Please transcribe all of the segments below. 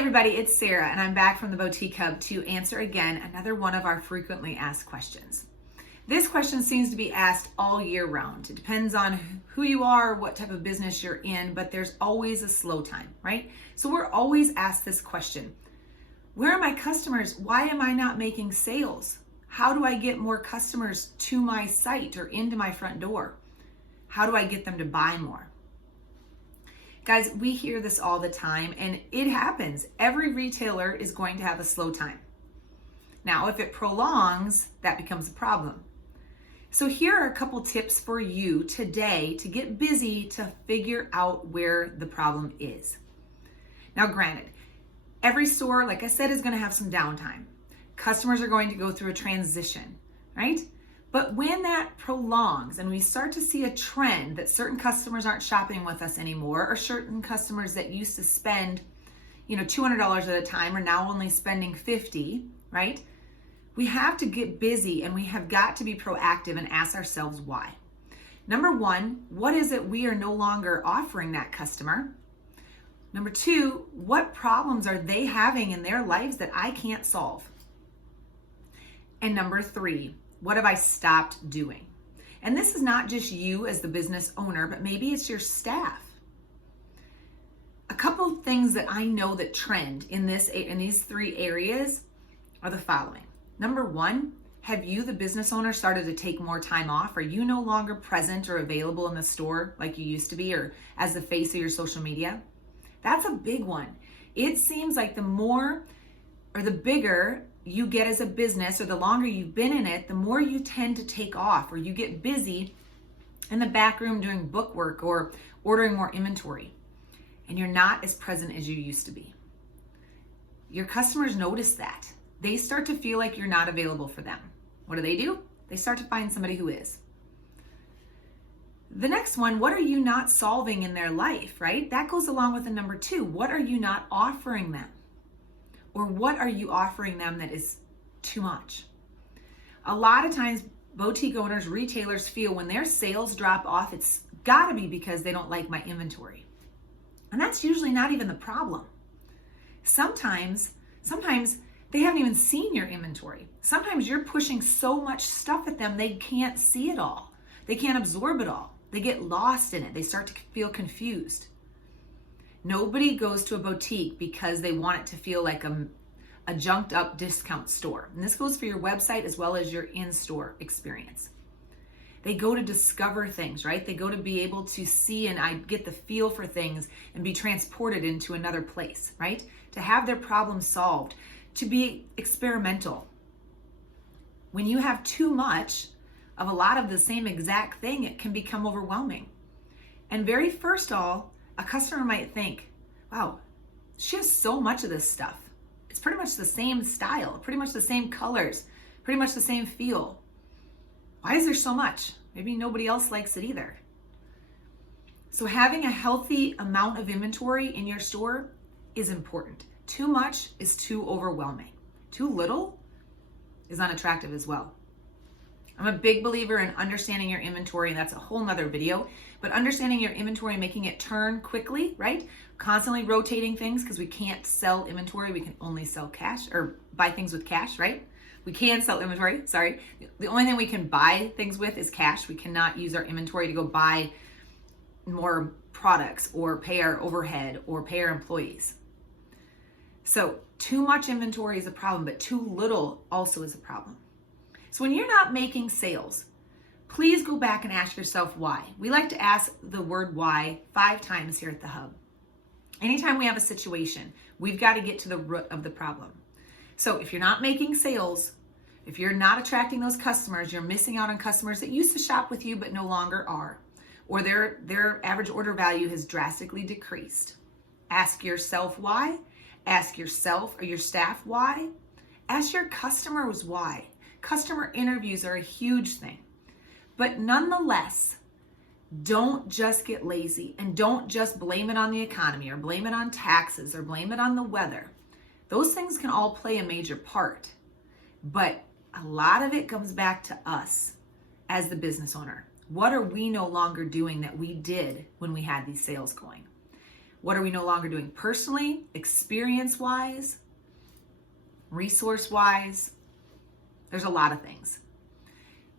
everybody, it's Sarah, and I'm back from the Boutique Hub to answer again another one of our frequently asked questions. This question seems to be asked all year round. It depends on who you are, what type of business you're in, but there's always a slow time, right? So we're always asked this question. Where are my customers? Why am I not making sales? How do I get more customers to my site or into my front door? How do I get them to buy more? Guys, we hear this all the time, and it happens. Every retailer is going to have a slow time. Now, if it prolongs, that becomes a problem. So here are a couple tips for you today to get busy to figure out where the problem is. Now, granted, every store, like I said, is going to have some downtime. Customers are going to go through a transition, right? But when that prolongs and we start to see a trend that certain customers aren't shopping with us anymore, or certain customers that used to spend, $200 at a time are now only spending $50, right? We have to get busy and we have got to be proactive and ask ourselves why. Number one, what is it we are no longer offering that customer? Number two, what problems are they having in their lives that I can't solve? And number three, what have I stopped doing? And this is not just you as the business owner, but maybe it's your staff. A couple of things that I know that trend in these three areas are the following. Number one, have you, the business owner, started to take more time off? Are you no longer present or available in the store like you used to be, or as the face of your social media? That's a big one. It seems like the more or the bigger you get as a business, or the longer you've been in it, the more you tend to take off, or you get busy in the back room doing book work or ordering more inventory, and you're not as present as you used to be. Your customers notice that. They start to feel like you're not available for them. What do? They start to find somebody who is. The next one, what are you not solving in their life, right? That goes along with the number two. What are you not offering them? Or what are you offering them that is too much? A lot of times, boutique owners, retailers feel when their sales drop off, it's gotta be because they don't like my inventory. And that's usually not even the problem. Sometimes they haven't even seen your inventory. Sometimes you're pushing so much stuff at them, they can't see it all. They can't absorb it all. They get lost in it. They start to feel confused. Nobody goes to a boutique because they want it to feel like a junked up discount store. And this goes for your website as well as your in-store experience. They go to discover things, right? They go to be able to see and get the feel for things and be transported into another place, right? To have their problem solved, to be experimental. When you have too much of a lot of the same exact thing, it can become overwhelming. And very first of all, a customer might think, wow, she has so much of this stuff. It's pretty much the same style, pretty much the same colors, pretty much the same feel. Why is there so much? Maybe nobody else likes it either. So having a healthy amount of inventory in your store is important. Too much is too overwhelming. Too little is unattractive as well. I'm a big believer in understanding your inventory, and that's a whole nother video, but understanding your inventory and making it turn quickly, right? Constantly rotating things, because we can't sell inventory. We can only sell cash or buy things with cash, right? We can sell inventory, sorry. The only thing we can buy things with is cash. We cannot use our inventory to go buy more products or pay our overhead or pay our employees. So too much inventory is a problem, but too little also is a problem. So when you're not making sales, please go back and ask yourself why. We like to ask the word why 5 times here at the Hub. Anytime we have a situation, we've got to get to the root of the problem. So if you're not making sales, if you're not attracting those customers, you're missing out on customers that used to shop with you but no longer are, or their average order value has drastically decreased. Ask yourself why. Ask yourself or your staff why. Ask your customers why. Customer interviews are a huge thing. But nonetheless, don't just get lazy and don't just blame it on the economy or blame it on taxes or blame it on the weather. Those things can all play a major part. But a lot of it comes back to us as the business owner. What are we no longer doing that we did when we had these sales going? What are we no longer doing personally, experience-wise, resource-wise? There's a lot of things.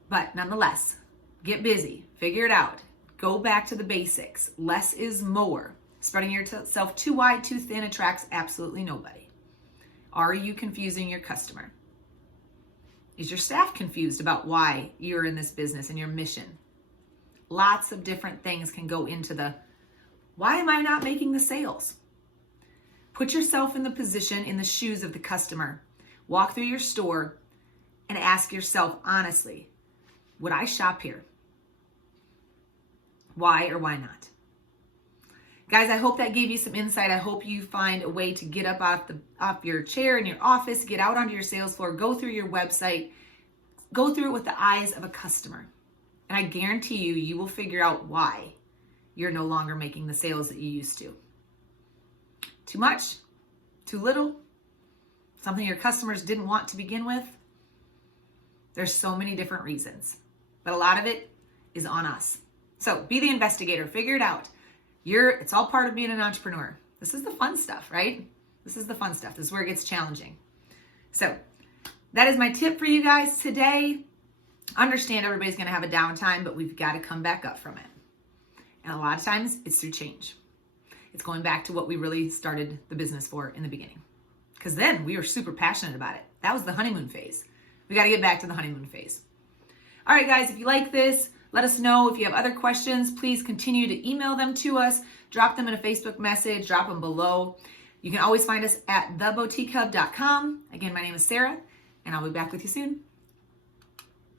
But nonetheless, get busy, figure it out. Go back to the basics. Less is more. Spreading yourself too wide, too thin attracts absolutely nobody. Are you confusing your customer? Is your staff confused about why you're in this business and your mission? Lots of different things can go into the, why am I not making the sales? Put yourself in the position, in the shoes of the customer. Walk through your store and ask yourself honestly, would I shop here? Why or why not? Guys, I hope that gave you some insight. I hope you find a way to get up off your chair in your office, get out onto your sales floor, go through your website, go through it with the eyes of a customer. And I guarantee you, you will figure out why you're no longer making the sales that you used to. Too much? Too little? Something your customers didn't want to begin with? There's so many different reasons, but a lot of it is on us. So be the investigator, figure it out. It's all part of being an entrepreneur. This is the fun stuff, right? This is the fun stuff. This is where it gets challenging. So that is my tip for you guys today. Understand everybody's going to have a downtime, but we've got to come back up from it. And a lot of times it's through change. It's going back to what we really started the business for in the beginning. Because then we were super passionate about it. That was the honeymoon phase. We got to get back to the honeymoon phase. All right, guys, if you like this, let us know. If you have other questions, please continue to email them to us. Drop them in a Facebook message. Drop them below. You can always find us at theboutiquehub.com. Again, my name is Sarah, and I'll be back with you soon.